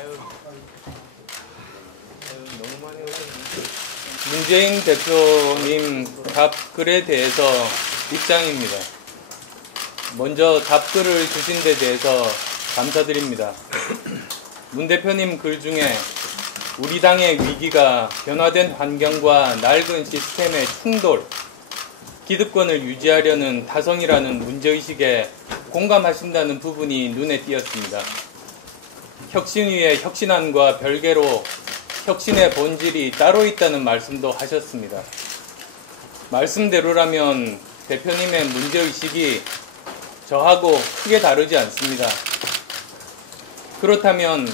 너무 많이 오셨네. 문재인 대표님 답글에 대해서 입장입니다. 먼저 답글을 주신 데 대해서 감사드립니다. 문 대표님 글 중에 우리 당의 위기가 변화된 환경과 낡은 시스템의 충돌, 기득권을 유지하려는 타성이라는 문제의식에 공감하신다는 부분이 눈에 띄었습니다. 혁신 위에 혁신안과 별개로 혁신의 본질이 따로 있다는 말씀도 하셨습니다. 말씀대로라면 대표님의 문제의식이 저하고 크게 다르지 않습니다. 그렇다면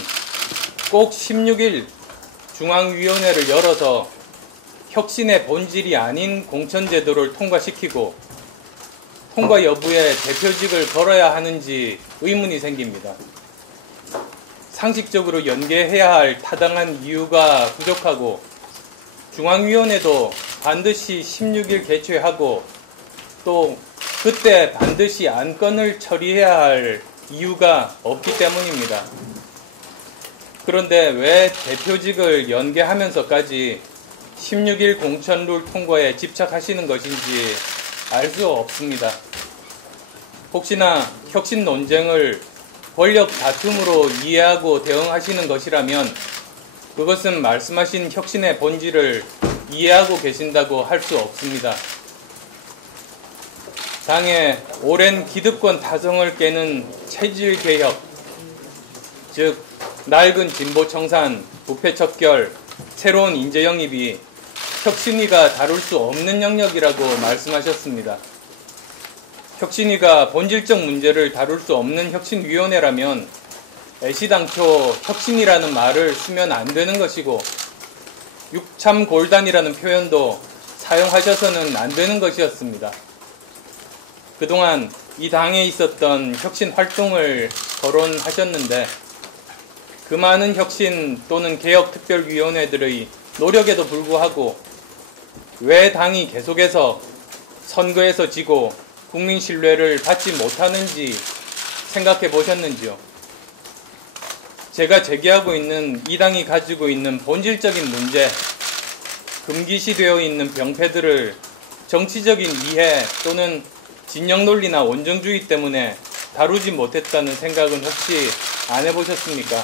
꼭 16일 중앙위원회를 열어서 혁신의 본질이 아닌 공천제도를 통과시키고 통과 여부에 대표직을 걸어야 하는지 의문이 생깁니다. 상식적으로 연계해야 할 타당한 이유가 부족하고 중앙위원회도 반드시 16일 개최하고 또 그때 반드시 안건을 처리해야 할 이유가 없기 때문입니다. 그런데 왜 대표직을 연계하면서까지 16일 공천룰 통과에 집착하시는 것인지 알 수 없습니다. 혹시나 혁신 논쟁을 권력 다툼으로 이해하고 대응하시는 것이라면 그것은 말씀하신 혁신의 본질을 이해하고 계신다고 할 수 없습니다. 당의 오랜 기득권 타성을 깨는 체질 개혁, 즉 낡은 진보 청산, 부패 척결, 새로운 인재 영입이 혁신위가 다룰 수 없는 영역이라고 말씀하셨습니다. 혁신위가 본질적 문제를 다룰 수 없는 혁신위원회라면 애시당초 혁신이라는 말을 쓰면 안 되는 것이고 육참골단이라는 표현도 사용하셔서는 안 되는 것이었습니다. 그동안 이 당에 있었던 혁신 활동을 거론하셨는데 그 많은 혁신 또는 개혁특별위원회들의 노력에도 불구하고 왜 당이 계속해서 선거에서 지고 국민 신뢰를 받지 못하는지 생각해 보셨는지요? 제가 제기하고 있는 이 당이 가지고 있는 본질적인 문제, 금기시되어 있는 병폐들을 정치적인 이해 또는 진영 논리나 원정주의 때문에 다루지 못했다는 생각은 혹시 안 해보셨습니까?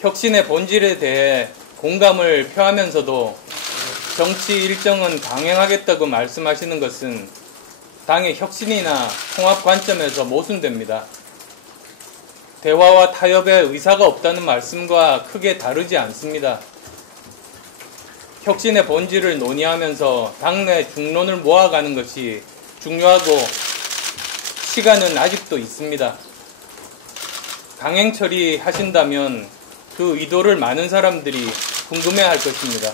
혁신의 본질에 대해 공감을 표하면서도 정치 일정은 강행하겠다고 말씀하시는 것은 당의 혁신이나 통합 관점에서 모순됩니다. 대화와 타협에 의사가 없다는 말씀과 크게 다르지 않습니다. 혁신의 본질을 논의하면서 당내 중론을 모아가는 것이 중요하고 시간은 아직도 있습니다. 강행 처리하신다면 그 의도를 많은 사람들이 궁금해할 것입니다.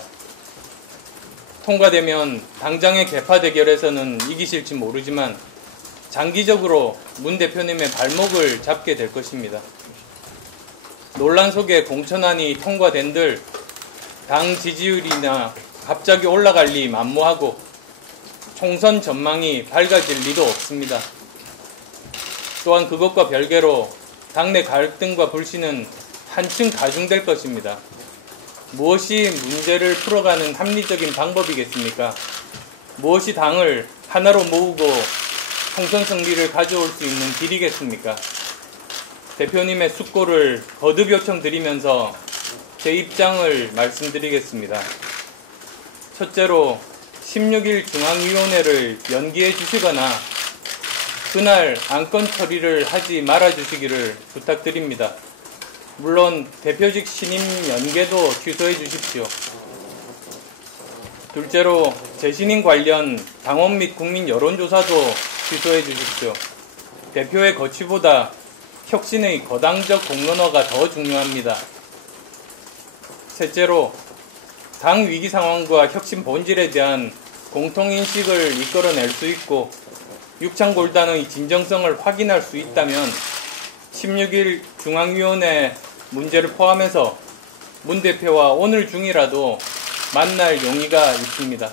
통과되면 당장의 개파 대결에서는 이기실지 모르지만 장기적으로 문 대표님의 발목을 잡게 될 것입니다. 논란 속에 공천안이 통과된들 당 지지율이나 갑자기 올라갈 리 만무하고 총선 전망이 밝아질 리도 없습니다. 또한 그것과 별개로 당내 갈등과 불신은 한층 가중될 것입니다. 무엇이 문제를 풀어가는 합리적인 방법이겠습니까? 무엇이 당을 하나로 모으고 총선 승리를 가져올 수 있는 길이겠습니까? 대표님의 숙고를 거듭 요청드리면서 제 입장을 말씀드리겠습니다. 첫째로 16일 중앙위원회를 연기해 주시거나 그날 안건 처리를 하지 말아 주시기를 부탁드립니다. 물론 대표직 신임 연계도 취소해 주십시오. 둘째로 재신임 관련 당원 및 국민 여론조사도 취소해 주십시오. 대표의 거취보다 혁신의 거당적 공론화가 더 중요합니다. 셋째로 당 위기 상황과 혁신 본질에 대한 공통인식을 이끌어낼 수 있고 육창골단의 진정성을 확인할 수 있다면 16일 중앙위원회 문제를 포함해서 문 대표와 오늘 중이라도 만날 용의가 있습니다.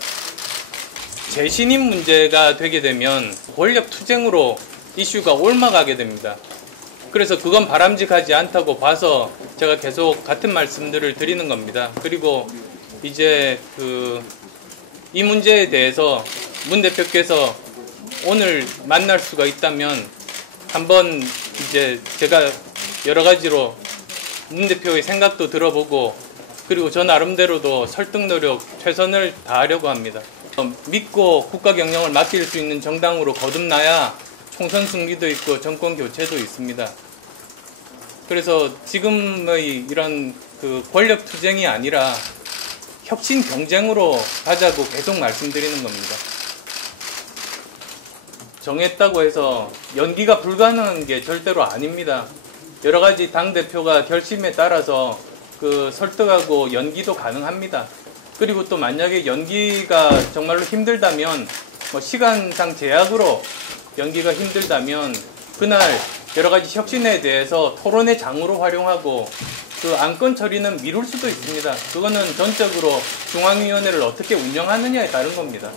재신임 문제가 되게 되면 권력투쟁으로 이슈가 옮아가게 됩니다. 그래서 그건 바람직하지 않다고 봐서 제가 계속 같은 말씀들을 드리는 겁니다. 그리고 이제 이 문제에 대해서 문 대표께서 오늘 만날 수가 있다면 한번 이제 제가 여러 가지로 문 대표의 생각도 들어보고 그리고 저 나름대로도 설득 노력 최선을 다하려고 합니다. 믿고 국가 경영을 맡길 수 있는 정당으로 거듭나야 총선 승리도 있고 정권 교체도 있습니다. 그래서 지금의 이런 권력 투쟁이 아니라 혁신 경쟁으로 가자고 계속 말씀드리는 겁니다. 정했다고 해서 연기가 불가능한 게 절대로 아닙니다. 여러 가지 당대표가 결심에 따라서 설득하고 연기도 가능합니다. 그리고 또 만약에 연기가 정말로 힘들다면 시간상 제약으로 연기가 힘들다면 그날 여러 가지 혁신에 대해서 토론의 장으로 활용하고 안건 처리는 미룰 수도 있습니다. 그거는 전적으로 중앙위원회를 어떻게 운영하느냐에 따른 겁니다.